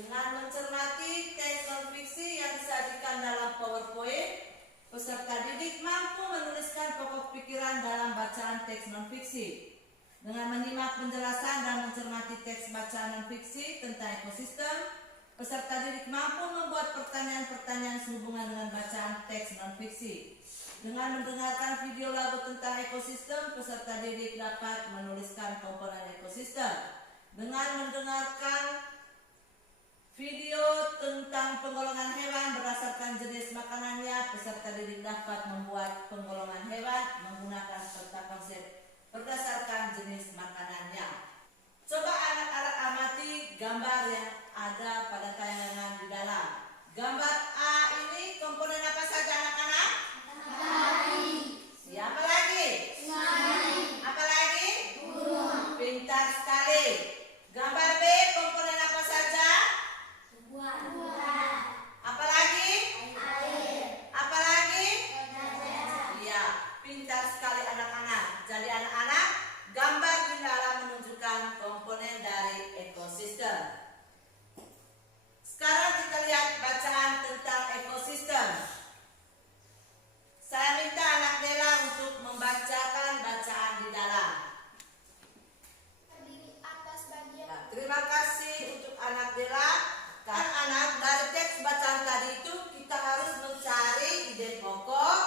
Dengan mencermati teks non-fiksi yang disajikan dalam PowerPoint, peserta didik mampu menuliskan pokok pikiran dalam bacaan teks non-fiksi. Dengan menyimak penjelasan dan mencermati teks bacaan non-fiksi tentang ekosistem, peserta didik mampu membuat pertanyaan-pertanyaan sehubungan dengan bacaan teks non-fiksi. Dengan mendengarkan video lagu tentang ekosistem, peserta didik dapat menuliskan komponen ekosistem. Dengan mendengarkan video tentang penggolongan hewan berdasarkan jenis makanannya, peserta didik dapat membuat penggolongan hewan menggunakan serta konsep berdasarkan jenis makanannya. Coba anak-anak amati gambar yang ada pada tayangan di dalam. Gambar A ini komponen apa saja anak-anak? Siapa lagi? Apa lagi? Pintar sekali. Gambar B komponen apa saja? Apa lagi? Apa lagi? Iya, pintar sekali anak-anak. Jadi anak-anak, gambar di dalam menunjukkan komponen dari ekosistem. Sekarang kita lihat bacaan tentang ekosistem. Saya minta anak Dela untuk membacakan bacaan di dalam. Nah, terima kasih untuk anak Dela. Karena anak dari teks bacaan tadi itu kita harus mencari ide pokok,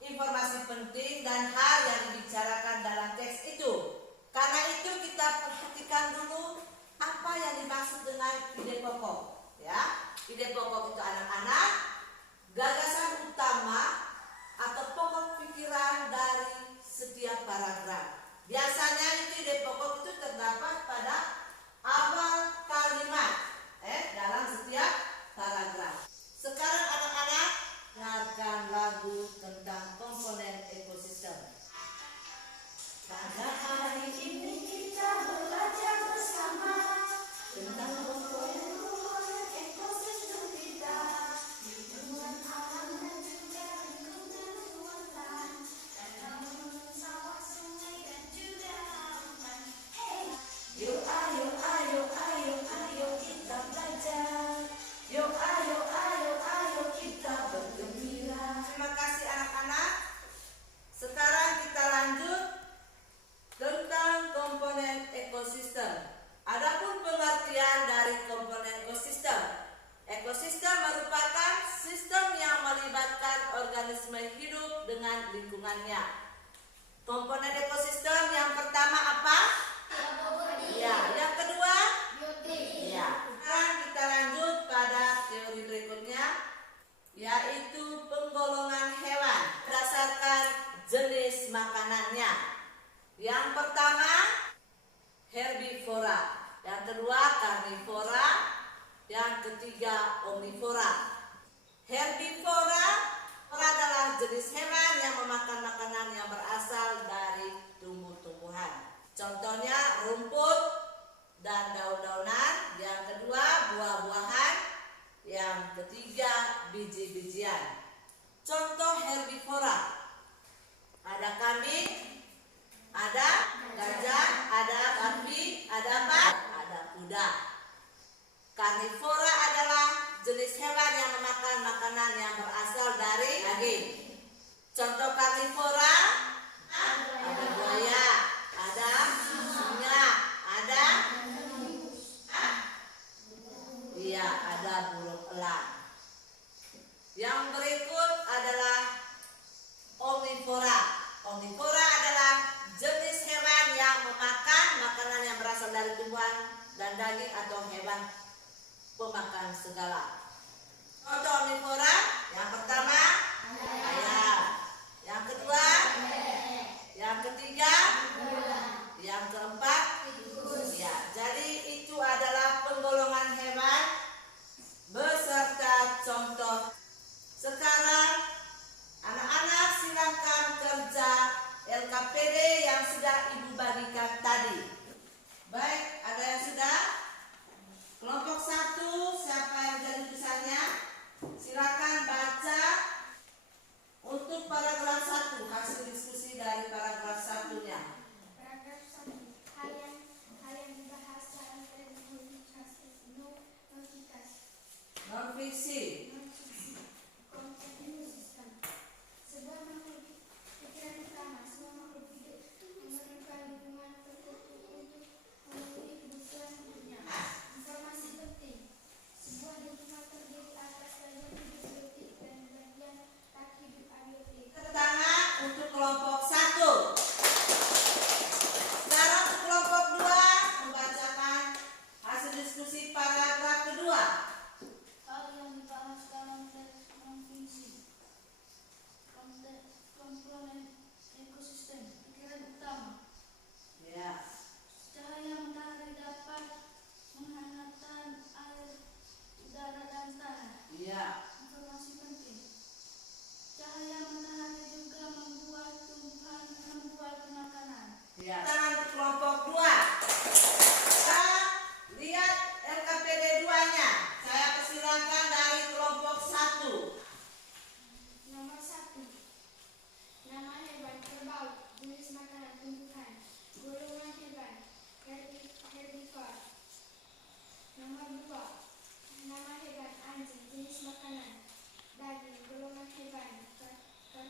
informasi penting dan hal yang dibicarakan dalam teks itu. Karena itu kita perhatikan dulu apa yang dimaksud dengan ide pokok. Ya, ide pokok itu anak-anak gagasan utama atau pokok pikiran dari setiap paragraf. Biasanya itu ide pokok itu terdapat pada awal kalimat dalam setiap paragraf. Sekarang anak-anak dengarkan lagu tentang komponen ekosistem. Pada hari ini kita belajar bersama tentang komponen ekosistem kita. Lingkungan alam dan juga lingkungan buatan, danau, sawah, sungai dan juga lautan. Hey, yuk ayo ayo ayo ayo kita belajar. Yuk ayo ayo ayo kita bergembira. Terima kasih anak-anak. Sekarang kita lanjut tentang komponen ekosistem. Adapun pengertian dari komponen ekosistem. Ekosistem merupakan sistem yang melibatkan organisme hidup dengan lingkungannya. Komponen ekosistem yang pertama apa? Ya, yang kedua? Ya. Sekarang kita lanjut pada teori berikutnya, yaitu penggolongan hewan berdasarkan jenis makanannya. Yang pertama, herbivora. Yang kedua, karnivora. Yang ketiga, omnivora. Herbivora adalah jenis hewan yang memakan makanan yang berasal dari tumbuh-tumbuhan. Contohnya rumput dan daun-daunan. Yang kedua, buah-buahan. Yang ketiga, biji-bijian. Contoh herbivora. Ada kambing, ada gajah, ada babi, ada apa? Ada kuda. Karnivora adalah jenis hewan yang memakan makanan yang berasal dari daging. Contoh karnivora, ada buaya, ada singa, ada ada burung elang. Yang berikut adalah omnivora. Omnivora adalah jenis hewan yang memakan makanan yang berasal dari tumbuhan dan daging atau hewan pemakan segala. Contoh omnivora, yang pertama ayam, yang kedua, yang ketiga, yang keempat, ya. Jadi itu adalah penggolongan hewan beserta contoh. Sekarang anak-anak silakan kerja LKPD yang sudah Ibu bagikan tadi. Baik, ada yang sudah? Kelompok 1, siapa yang jadi tulisannya? Silakan baca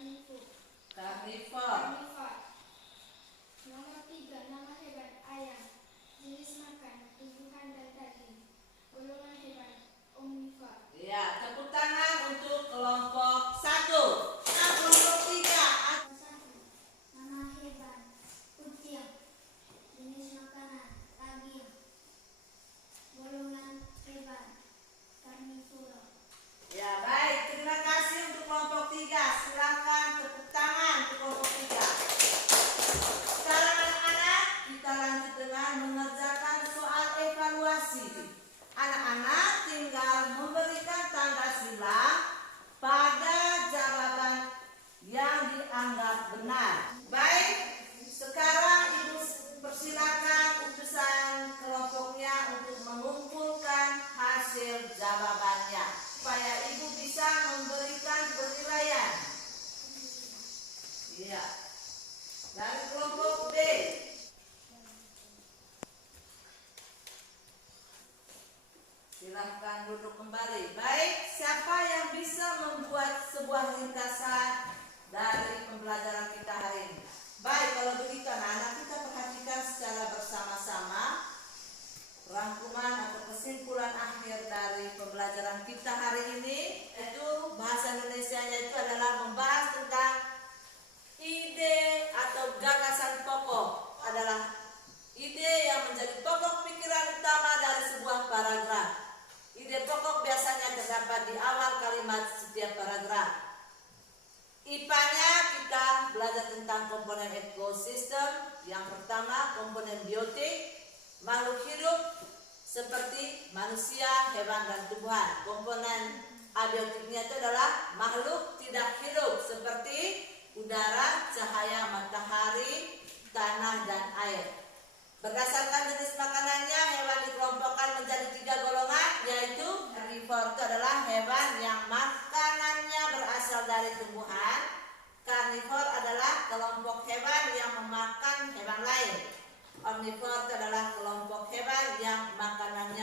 Karnivor. Nomor 3, nama hewan ayam. Jenis makan tumbuhan dan daging. Golongan hewan omnivor. Ya, tepuk tangan untuk kelompok 1. Nah, kelompok 3. Nama hewan kucing. Jenis makanan daging. Golongan hewan karnivora. Ya, baik. Terima kasih untuk kelompok 3. Silakan tepuk tangan untuk kelompok 3. Sekarang anak-anak, kita lanjut dengan mengerjakan soal evaluasi. Anak-anak tinggal memberikan tanda silang pada jawaban yang dianggap benar. Baik, sekarang Ibu persilakan utusan kelompoknya untuk mengumpulkan hasil jawabannya supaya Ibu bisa memberikan penilaian. Iya. Dari kelompok D. Silahkan duduk kembali. Baik, siapa yang bisa membuat sebuah ringkasan dari pembelajaran kita hari ini? Baik, kalau begitu anak-anak, kita perhatikan secara bersama-sama rangkuman atau kesimpulan akhir dari pembelajaran kita hari ini. Itu bahasa Indonesianya itu adalah membahas tentang ide atau gagasan pokok, adalah ide yang menjadi pokok pikiran utama dari sebuah paragraf. Ide pokok biasanya terdapat di awal kalimat setiap paragraf. IPA-nya kita belajar tentang komponen ekosistem. Yang pertama, komponen biotik, makhluk hidup seperti manusia, hewan, dan tumbuhan. Komponen abiotiknya itu adalah makhluk tidak hidup seperti udara, cahaya matahari, tanah, dan air. Berdasarkan jenis makanannya, hewan dikelompokkan menjadi 3 golongan, yaitu herbivor itu adalah hewan yang makanannya berasal dari tumbuhan. Karnivor adalah kelompok hewan yang memakan hewan lain. Omnivor itu adalah kelompok hewan yang makanannya